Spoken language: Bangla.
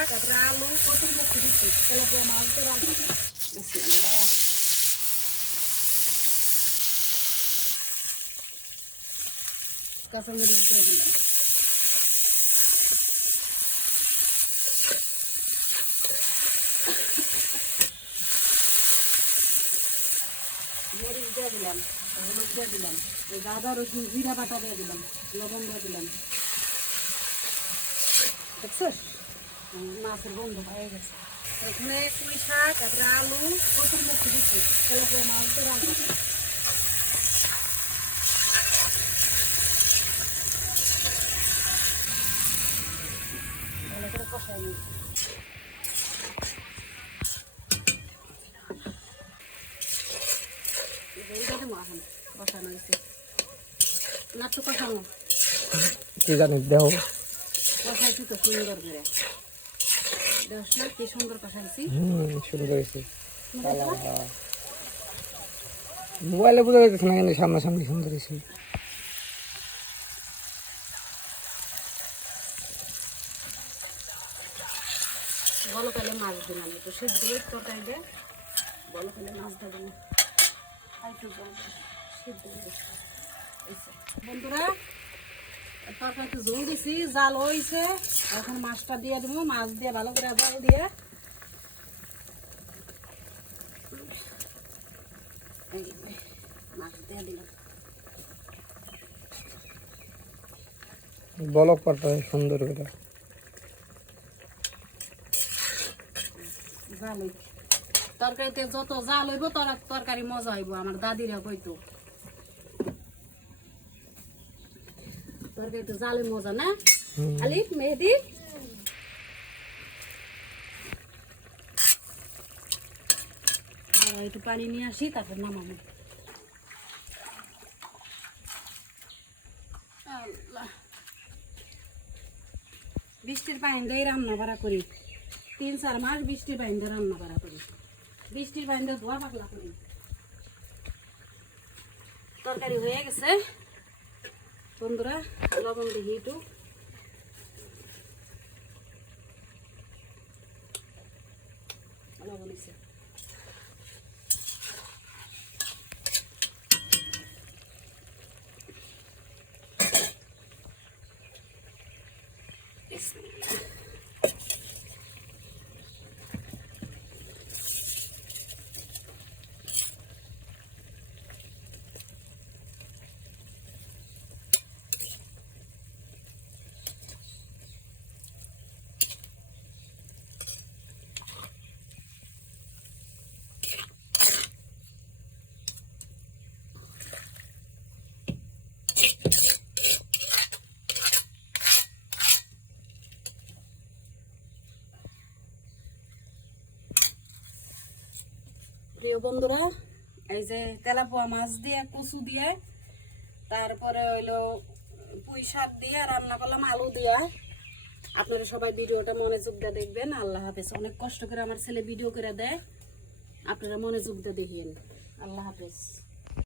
শাক তারপরে আলু কচুর মুখ দিচ্ছি তেলাপিয়া মাছ দিয়ে রান্না। কাঁচামরিচ দিয়ে দিলাম মরিচ দিয়ে দিলাম হলুদ দিয়ে দিলাম আদা রসুন জিরা বাটা দিয়ে দিলাম লবণ দিয়ে দিলাম দেখছিস মাছের গন্ধ হয়ে গেছে। এখানে পুঁই শাক তারপরে আলু কচুর মুখ দিচ্ছি। মাছ দিয়ে রান্না ভালো করে কষাই নিই। এইটা দেবো এখন কষানো হয়েছে। না তো কি জানি দেহ। কষাইছি তো সুন্দর করে। না কি সুন্দর কষাইছি হুম শুরু করেছি। মোবাইলে বোঝা যাচ্ছে না কিন্তু সামনাসামনি সুন্দর হয়েছে। বলো তাহলে মাছ দিলাম একটু সিদ্ধ তরকারি দে। বলো তাহলে মাছ দেবেন একটু জল দে, সিদ্ধ করে দে। এই যে, বন্ধুরা তরকারিতে জল দিছি জাল হয়েছে এখন মাছটা দিয়ে দেবো মাছ দিয়ে ভালো করে জাল দিয়ে। মাছ দিয়ে দিলাম। বলক পাটা সুন্দর করে। জাল তরকারিতে যত জাল হইব তর তরকারি মজা হইব আমার দাদিরা কইতো। তরকারিতে জালে মজা না হুম। আলিফ মেহেদি দাঁড়াও, একটু পানি নিয়ে আসি তারপর নামাবো আল্লাহ। বৃষ্টির পাইন্দাই রান্না বাড়া করি তিন চার মাস বৃষ্টির পাইন্দা রান্না বাড়া করি বৃষ্টির পাইন্দা ধোয়া পাকলা করি তরকারি হয়ে গেছে বন্ধুরা লবণ দিয়ে একটু লবণ দিছে বিসমিল্লাহ। প্রিয় বন্ধুরা, এই যে তেলাপোয়া মাছ দিয়ে, কচু দিয়ে, তারপরে হইল পুঁই শাক দিয়ে রান্না করলাম আলু দিয়া। আপনারা সবাই ভিডিওটা মনোযোগ দিয়ে দেখবেন। আল্লাহ হাফেজ। অনেক কষ্ট করে আমার ছেলে ভিডিও করে দেয়। আপনারা মনোযোগ দিয়ে দেখেন। আল্লাহ হাফেজ।